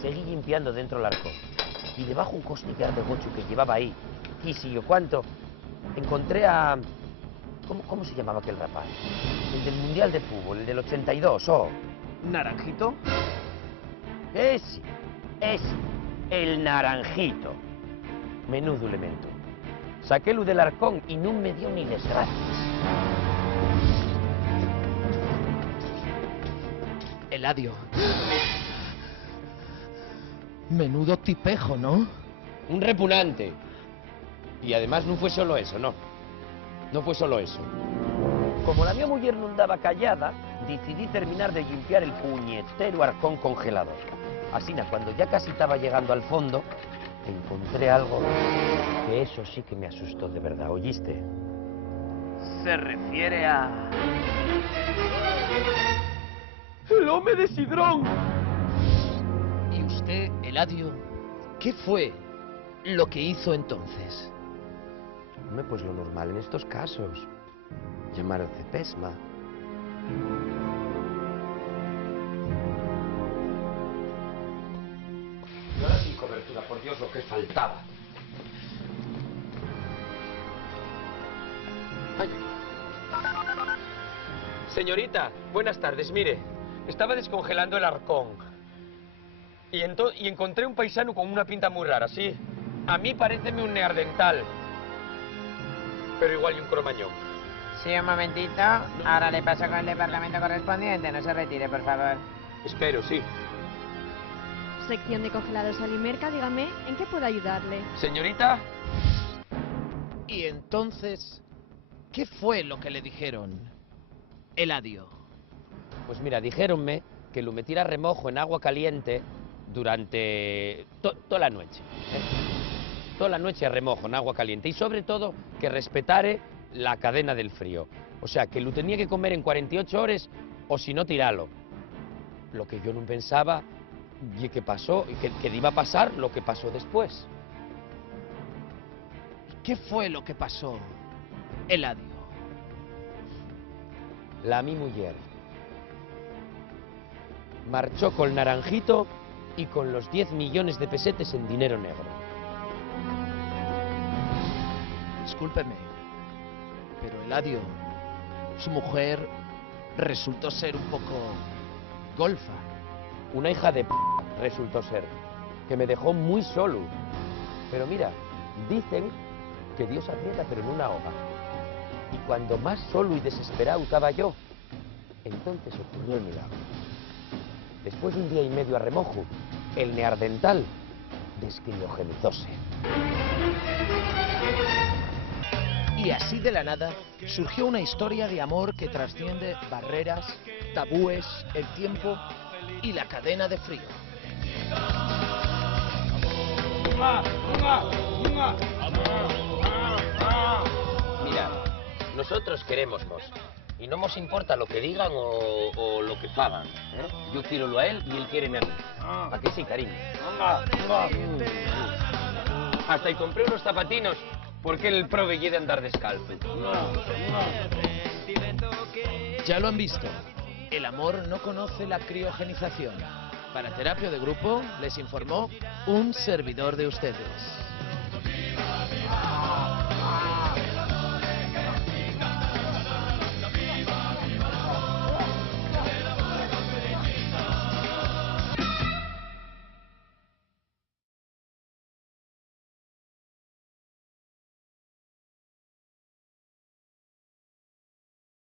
Seguí limpiando dentro del arco. Y debajo un costillar de gochu que llevaba ahí, y si yo cuánto, encontré a... ¿Cómo se llamaba aquel rapaz? El del Mundial de Fútbol, el del 82, oh. ¿Naranjito? Ese, el Naranjito. Menudo elemento. Saquélo del arcón y no me dio ni les gracias. Eladio. Menudo tipejo, ¿no? Un repugnante. Y además no fue solo eso, no. No fue solo eso. Como la mi mujer no andaba callada, decidí terminar de limpiar el puñetero arcón congelador. Así, cuando ya casi estaba llegando al fondo, encontré algo que eso sí que me asustó de verdad, ¿oíste? Se refiere a... ¡El hombre de Sidrón! ¿Y usted, Eladio, qué fue lo que hizo entonces? Hombre, pues lo normal en estos casos. Llamar al Cepesma. Y ahora sin cobertura, por Dios, lo que faltaba. Ay. Señorita, buenas tardes. Mire, estaba descongelando el arcón. Y encontré un paisano con una pinta muy rara, ¿sí? A mí paréceme un neandertal. Pero igual y un cromañón. Sí, un momentito. Ahora le paso con el departamento correspondiente. No se retire, por favor. Espero, sí. Sección de congelados Alimerca, dígame, ¿en qué puedo ayudarle? Señorita, Y entonces, ¿qué fue lo que le dijeron, Eladio? pues mira, dijéronme que lo metiera a remojo en agua caliente durante toda la noche. Toda la noche a remojo en agua caliente. Y sobre todo, que respetare la cadena del frío. O sea, que lo tenía que comer en 48 horas o si no, tiralo. Lo que yo no pensaba, y que pasó, y que iba a pasar lo que pasó después. ¿Qué fue lo que pasó, Eladio? La mi mujer marchó con Naranjito y con los 10 millones de pesetes en dinero negro. Discúlpeme, pero Eladio, su mujer resultó ser un poco golfa. Una hija de p resultó ser, que me dejó muy solo. Pero mira, dicen que Dios aprieta pero no una ahoga. Y cuando más solo y desesperado estaba yo, entonces ocurrió el milagro. Después de un día y medio a remojo, el neandertal descriogenizóse. Y así de la nada surgió una historia de amor que trasciende barreras, tabúes, el tiempo y la cadena de frío. Mira, nosotros queremos y no nos importa lo que digan o lo que fagan. Yo quiero a él y él quiere a mí. ¿A qué sí, cariño? Hasta y compré unos zapatinos porque el prove de andar descalzo. Ya lo han visto, el amor no conoce la criogenización. Para Terapia de Grupo les informó un servidor de ustedes.